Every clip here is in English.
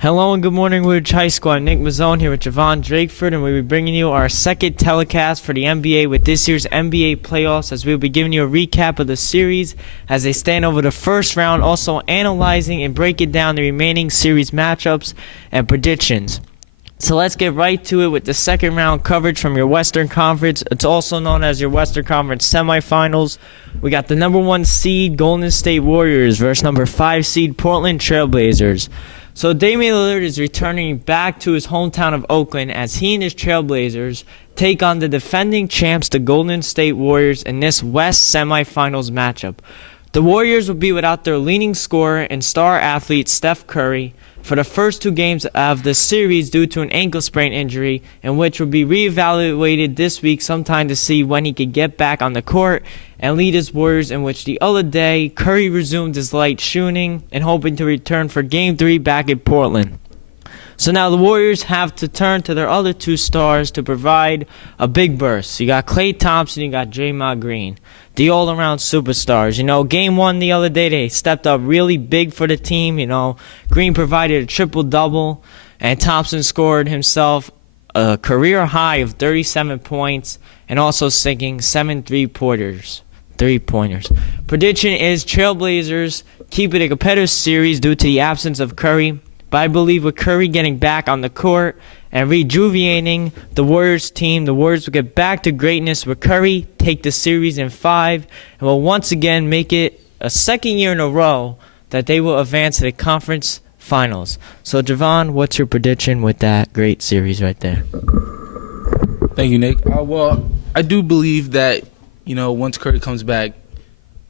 Hello and good morning, Woodridge High School. I'm Nick Mazzone here with Jav'on Drakeford, and we'll be bringing you our second telecast for the NBA with this year's NBA playoffs, as we'll be giving you a recap of the series as they stand over the first round, also analyzing and breaking down the remaining series matchups and predictions. So let's get right to it with the second round coverage from your Western Conference. It's also known as your Western Conference semifinals. We got the number 1 seed Golden State Warriors versus number 5 seed Portland Trailblazers. So Damian Lillard is returning back to his hometown of Oakland as he and his Trailblazers take on the defending champs, the Golden State Warriors, in this West semifinals matchup. The Warriors will be without their leading scorer and star athlete Steph Curry for the first 2 games of the series due to an ankle sprain injury, in which will be reevaluated this week sometime to see when he could get back on the court and lead his Warriors, in which the other day Curry resumed his light shooting and hoping to return for Game 3 back in Portland. So now the Warriors have to turn to their other 2 stars to provide a big burst. You got Klay Thompson, you got Draymond Green, the all-around superstars. Game 1 the other day, they stepped up really big for the team. Green provided a triple-double, and Thompson scored himself a career high of 37 points and also sinking 7 three-pointers. Prediction is Trailblazers keep it a competitive series due to the absence of Curry, but I believe with Curry getting back on the court and rejuvenating the Warriors team, the Warriors will get back to greatness with Curry, take the series in 5, and will once again make it a second year in a row that they will advance to the conference finals. So, Javon, what's your prediction with that great series right there? Thank you, Nick. Well, I do believe that, once Curry comes back,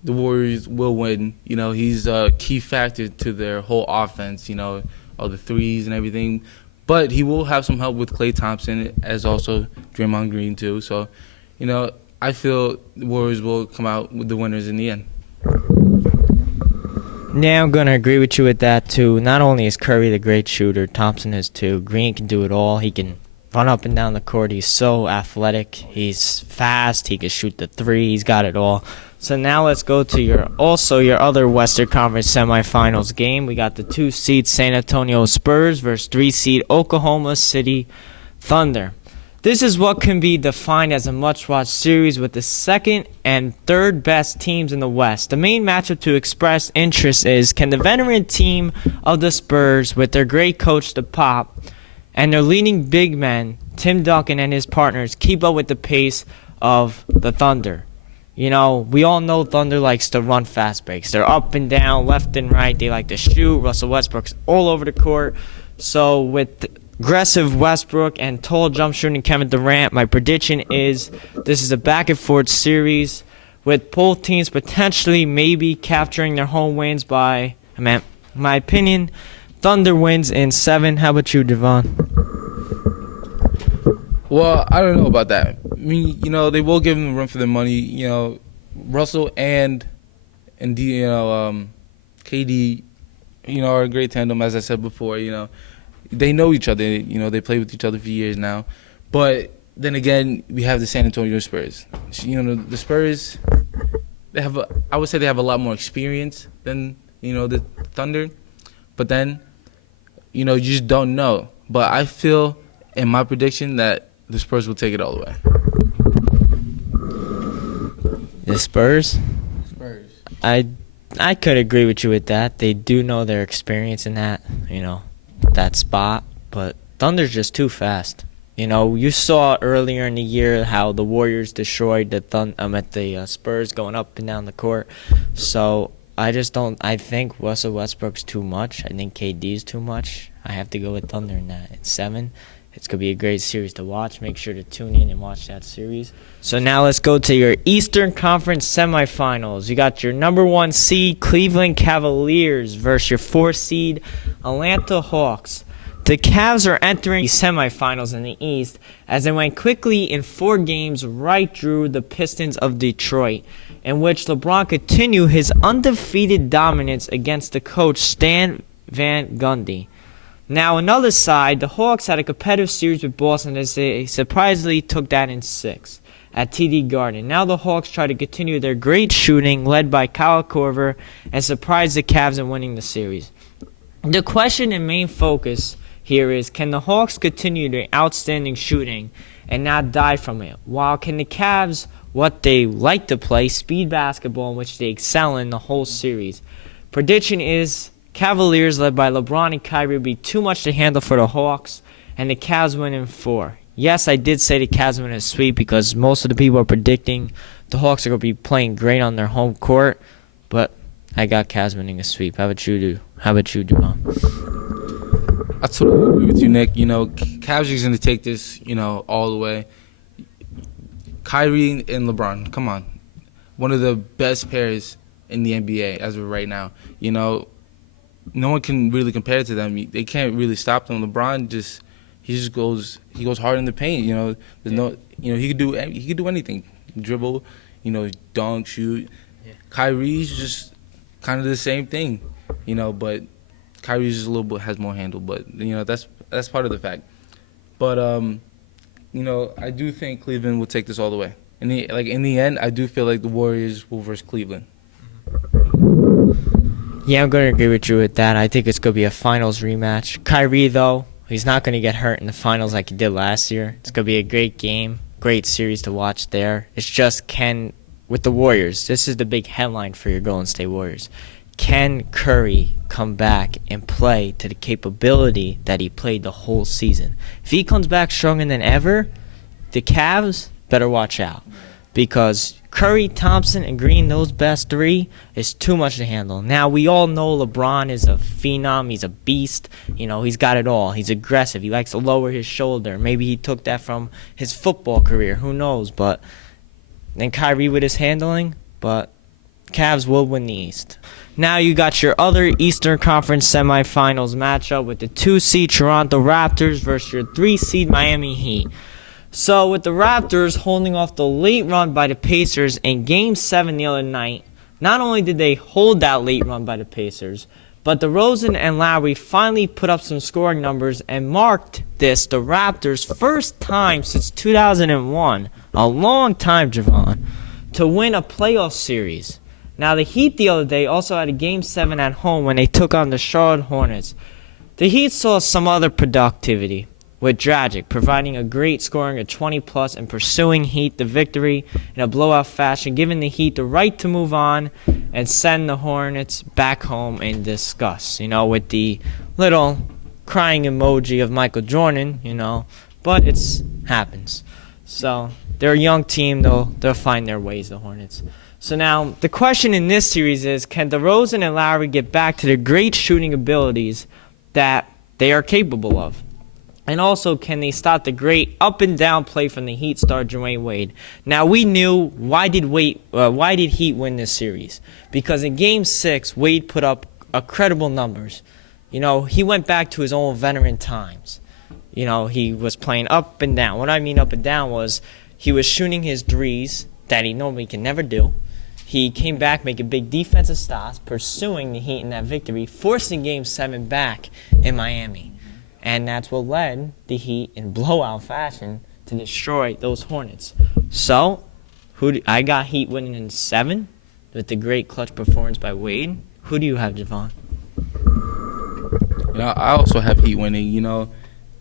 the Warriors will win. He's a key factor to their whole offense, all the threes and everything. But he will have some help with Klay Thompson, as also Draymond Green, too. So, I feel the Warriors will come out with the winners in the end. Yeah, I'm going to agree with you with that, too. Not only is Curry the great shooter, Thompson is, too. Green can do it all. He can run up and down the court. He's so athletic. He's fast. He can shoot the 3. He's got it all. So now let's go to your other Western Conference semifinals game. We got the 2 seed San Antonio Spurs versus 3 seed Oklahoma City Thunder. This is what can be defined as a much-watched series with the second and third best teams in the West. The main matchup to express interest is, can the veteran team of the Spurs, with their great coach, the Pop, and their leading big men, Tim Duncan and his partners, keep up with the pace of the Thunder? We all know Thunder likes to run fast breaks. They're up and down, left and right. They like to shoot. Russell Westbrook's all over the court. So with aggressive Westbrook and tall jump shooting Kevin Durant, my prediction is this is a back-and-forth series with both teams potentially maybe capturing their home wins by, my opinion, Thunder wins in 7. How about you, Javon? Well, I don't know about that. I mean, they will give them a run for their money. Russell and KD, are a great tandem, as I said before. They know each other. They play with each other for years now. But then again, we have the San Antonio Spurs. The Spurs, I would say they have a lot more experience than, the Thunder. But then, you just don't know. But I feel in my prediction that the Spurs will take it all the way. The Spurs? Spurs. I could agree with you with that. They do know their experience in that, that spot. But Thunder's just too fast. You saw earlier in the year how the Warriors destroyed the Spurs going up and down the court. So I think Russell Westbrook's too much. I think KD's too much. I have to go with Thunder in that. It's 7. It's going to be a great series to watch. Make sure to tune in and watch that series. So now let's go to your Eastern Conference semifinals. You got your number 1 seed Cleveland Cavaliers versus your 4 seed Atlanta Hawks. The Cavs are entering the semifinals in the East as they went quickly in 4 games right through the Pistons of Detroit, in which LeBron continued his undefeated dominance against the coach Stan Van Gundy. Now, another side, the Hawks had a competitive series with Boston as they surprisingly took that in 6 at TD Garden. Now the Hawks try to continue their great shooting led by Kyle Korver and surprise the Cavs in winning the series. The question and main focus here is, can the Hawks continue their outstanding shooting and not die from it? While can the Cavs, what they like to play, speed basketball, in which they excel in the whole series? Prediction is Cavaliers led by LeBron and Kyrie will be too much to handle for the Hawks, and the Cavs win in 4. Yes, I did say the Cavs win a sweep because most of the people are predicting the Hawks are going to be playing great on their home court, but I got Cavs winning a sweep. How about you, Jav'on? I totally agree with you, Nick. Cavs are going to take this, all the way. Kyrie and LeBron, come on. One of the best pairs in the NBA as of right now. No one can really compare to them. They can't really stop them. LeBron he goes hard in the paint. There's no, he could do anything. Dribble, dunk, shoot. Yeah. Kyrie's just kind of the same thing, but Kyrie's just a little bit has more handle. But that's part of the fact. But I do think Cleveland will take this all the way. In the end, I do feel like the Warriors will versus Cleveland. Yeah, I'm going to agree with you with that. I think it's going to be a finals rematch. Kyrie, though, he's not going to get hurt in the finals like he did last year. It's going to be a great game, great series to watch there. It's just with the Warriors, this is the big headline for your Golden State Warriors. Can Curry come back and play to the capability that he played the whole season? If he comes back stronger than ever, the Cavs better watch out. Because Curry, Thompson, and Green, those best three, is too much to handle. Now, we all know LeBron is a phenom. He's a beast. He's got it all. He's aggressive. He likes to lower his shoulder. Maybe he took that from his football career. Who knows? But then Kyrie with his handling. But Cavs will win the East. Now you got your other Eastern Conference semifinals matchup with the 2-seed Toronto Raptors versus your 3-seed Miami Heat. So with the Raptors holding off the late run by the Pacers in Game 7 the other night, not only did they hold that late run by the Pacers, but DeRozan and Lowry finally put up some scoring numbers and marked the Raptors' first time since 2001, a long time, Jav'on, to win a playoff series. Now the Heat the other day also had a Game 7 at home when they took on the Charlotte Hornets. The Heat saw some other productivity, with Dragic providing a great scoring of 20-plus and pursuing Heat the victory in a blowout fashion, giving the Heat the right to move on and send the Hornets back home in disgust, with the little crying emoji of Michael Jordan, but it happens. So they're a young team, they'll find their ways, the Hornets. So now the question in this series is, can DeRozan and Lowry get back to their great shooting abilities that they are capable of? And also, can they stop the great up-and-down play from the Heat star Dwayne Wade? Now, we knew why did Heat win this series? Because in Game 6, Wade put up incredible numbers. He went back to his old veteran times. He was playing up and down. What I mean up and down was he was shooting his threes that he normally can never do. He came back making big defensive stops, pursuing the Heat in that victory, forcing Game 7 back in Miami. And that's what led the Heat in blowout fashion to destroy those Hornets. So, I got Heat winning in 7 with the great clutch performance by Wade. Who do you have, Jav'on? I also have Heat winning.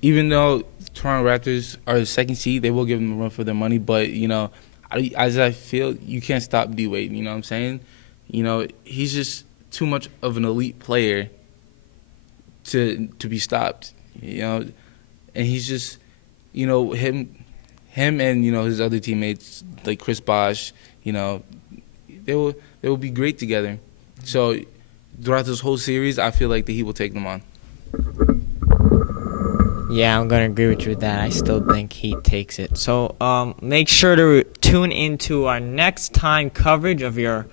Even though Toronto Raptors are the second seed, they will give them a run for their money. But, as I feel, you can't stop D Wade. You know what I'm saying? He's just too much of an elite player to be stopped. And he's just, him and his other teammates like Chris Bosh, they will be great together. So throughout this whole series, I feel like the Heat will take them on. Yeah, I'm gonna agree with you with that. I still think Heat takes it. So make sure to tune into our next time coverage of your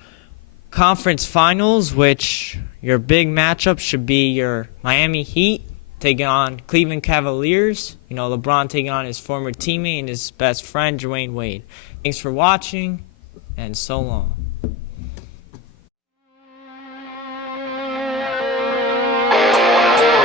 conference finals, which your big matchup should be your Miami Heat taking on Cleveland Cavaliers. LeBron taking on his former teammate and his best friend, Dwayne Wade. Thanks for watching, and so long.